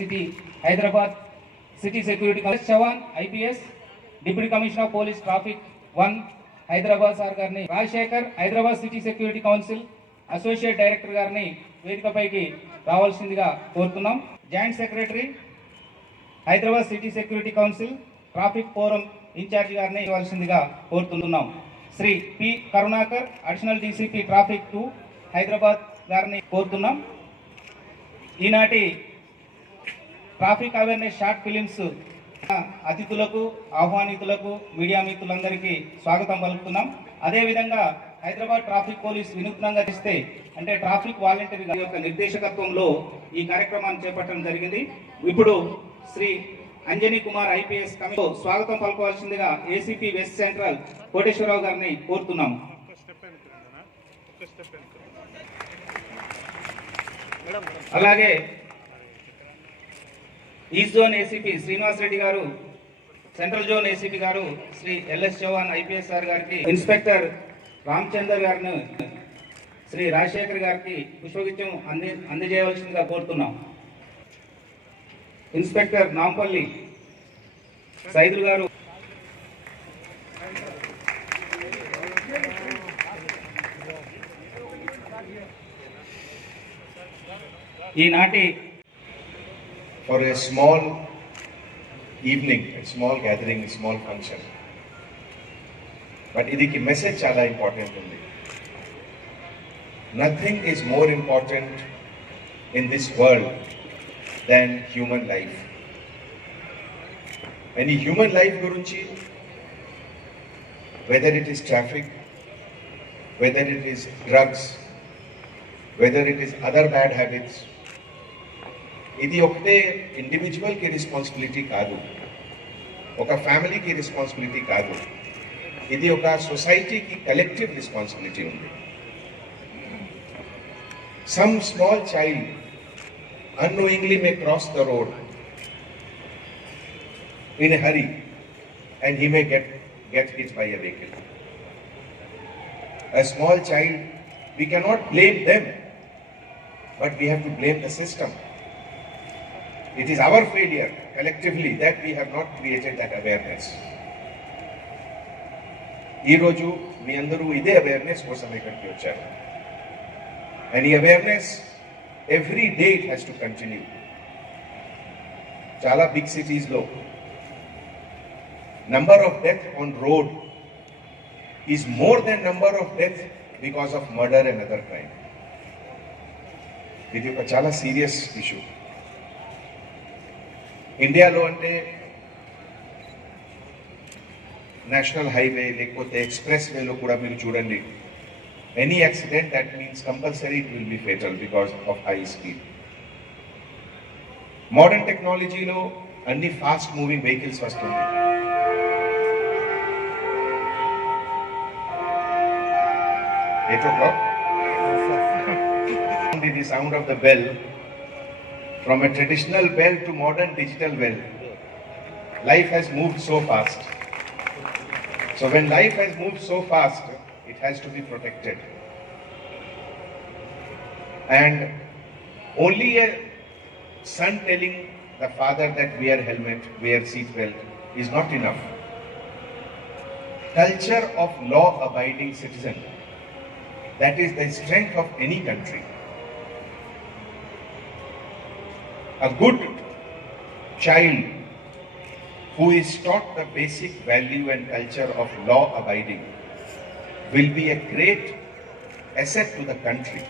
సిటీ Hyderabad city security Chavan IPS deputy commissioner of police traffic 1 Hyderabad sir గారిని, Rajasekhar Hyderabad city security council associate director గారిని వేదికపైకి రావాల్సిందిగా కోరుతున్నాం. Joint secretary Hyderabad city security council traffic forum in charge గారిని ఇవ్వాల్సిందిగా కోరుతున్నాం. Shri P Karunakar additional DCP traffic 2 Hyderabad గారిని కోరుతున్నాం. ఈనాటి ట్రాఫిక్ అవేర్నెస్ షార్ట్ ఫిలిమ్స్ అతిథులకు, ఆహ్వానితులకు, మీడియా మిత్రులందరికీ స్వాగతం పలుకుతున్నాం. అదేవిధంగా హైదరాబాద్ ట్రాఫిక్ పోలీస్ వినూత్నంగా ఇస్తే అంటే ట్రాఫిక్ వాలంటీర్ యొక్క నిర్దేశకత్వంలో ఈ కార్యక్రమాన్ని చేపట్టడం జరిగింది. ఇప్పుడు శ్రీ అంజనీ కుమార్ ఐపీఎస్ కమిటీ స్వాగతం పలకవలసిందిగా ఏసీపీ వెస్ట్ సెంట్రల్ కోటేశ్వరరావు గారిని కోరుతున్నాం. అలాగే east zone ACP Srinivas Reddy గారు, సెంట్రల్ జోన్ ఏసీపీ గారు Shri LS Chauhan IPS sir గారికి, ఇన్స్పెక్టర్ రామచందర్ గారిని శ్రీ రాజశేఖర్ గారికి పుష్పగుచ్చం అందజేయవలసిందిగా కోరుతున్నాం. ఇన్స్పెక్టర్ నాంపల్లి సైదుల్ గారు, ఈనాటి for a small evening, a small gathering, a small function. But idiki message chala important undi. Nothing is more important in this world than human life. Any human life gurunchi, whether it is traffic, whether it is drugs, whether it is other bad habits, ఇది ఒకటే ఇండివిజువల్కి రెస్పాన్సిబిలిటీ కాదు, ఒక ఫ్యామిలీకి రెస్పాన్సిబిలిటీ కాదు, ఇది ఒక సొసైటీకి కలెక్టివ్ రెస్పాన్సిబిలిటీ ఉంది. Some small child unknowingly may cross the road in a hurry and he may get hit by a vehicle. A small child, we cannot blame them, but we have to blame the system. It is our failure collectively that we have not created that awareness. ఈ రోజు మీ అందరూ ఇదే అవేర్నెస్ కోసం ఇక్కడికి వచ్చారు. And ఈ awareness every day it has to continue. చాలా big cities లో number of death on road is more than number of death because of murder and other crime. ఇది ఒక చాలా సీరియస్ ఇష్యూ. ఇండియాలో అంటే నేషనల్ హైవే లేకపోతే ఎక్స్ప్రెస్ వేలో కూడా మీరు చూడండి, any accident that means compulsory it will be fatal because of high speed. Modern టెక్నాలజీలో అన్ని ఫాస్ట్ మూవింగ్ వెహికల్స్ వస్తుంది. The sound of the bell, from a traditional bell to modern digital bell, life has moved so fast. So when life has moved so fast, it has to be protected. And only a son telling the father that wear helmet, wear seat belt is not enough. Culture of law-abiding citizen, that is the strength of any country. A good child who is taught the basic value and culture of law abiding will be a great asset to the country.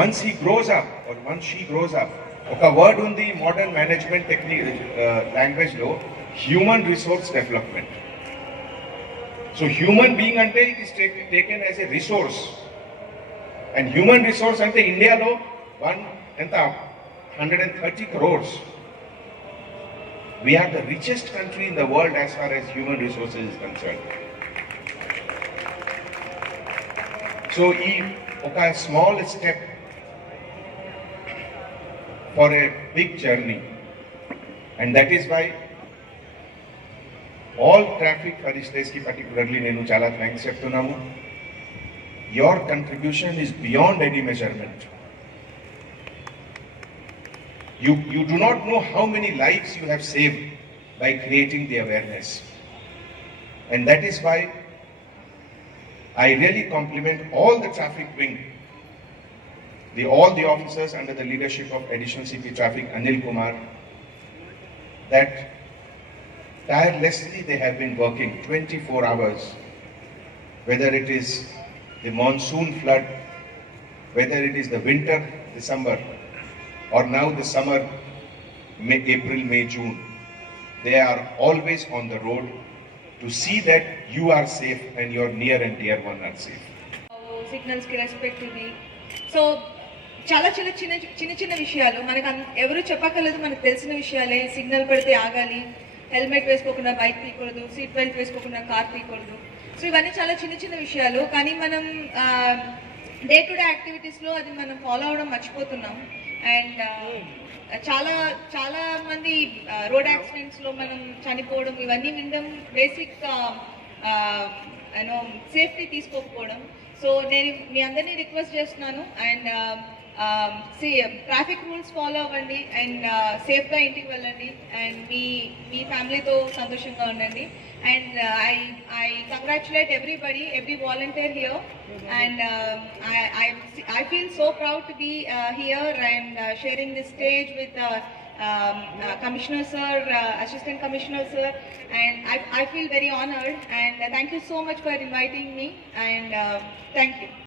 Once he grows up or once she grows up, oka word undi modern management technique language lo, human resource development. So human being ante it is taken as a resource, and human resource ante India lo 130 crores. We are the richest country in the world as far as human resources is concerned. So, a small step for a big journey, and that is why all traffic faristas ki particularly nenu chala thanks cheptunnamu. Your contribution is beyond any measurement. You do not know how many lives you have saved by creating the awareness. And that is why I really compliment all the traffic wing, all the officers under the leadership of Additional CP Traffic Anil Kumar, that tirelessly they have been working 24 hours, whether it is the monsoon flood, whether it is the winter, December, or now the summer, April, May, June. They are always on the road to see that you are safe and your near and dear one are safe. Signals కి రెస్పెక్ట్ ఇది. సో చాలా చిన్న చిన్న చిన్న చిన్న విషయాలు మనకు ఎవరు చెప్పక్కర్లేదు, మనకు తెలిసిన విషయాలే. సిగ్నల్ పడితే ఆగాలి, హెల్మెట్ వేసుకోకుండా బైక్ తీయకూడదు, సీట్ బెల్ట్ వేసుకోకుండా కార్ తీయకూడదు. సో ఇవన్నీ చాలా చిన్న చిన్న విషయాలు, కానీ మనం డే టు డే యాక్టివిటీస్లో అది మనం ఫాలో అవడం మర్చిపోతున్నాం. అండ్ చాలా చాలా మంది రోడ్ యాక్సిడెంట్స్లో మనం చనిపోవడం, ఇవన్నీ వినడం, బేసిక్ సేఫ్టీ తీసుకోకపోవడం. సో నేను మీ అందరినీ రిక్వెస్ట్ చేస్తున్నాను, అండ్ ట్రాఫిక్ రూల్స్ ఫాలో అవ్వండి, అండ్ సేఫ్గా ఇంటికి వెళ్ళండి, అండ్ మీ ఫ్యామిలీతో సంతోషంగా ఉండండి. And I congratulate everybody, every volunteer here, and I feel so proud to be here and sharing this stage with Commissioner Sir, Assistant Commissioner Sir, and I feel very honored, and thank you so much for inviting me, and thank you.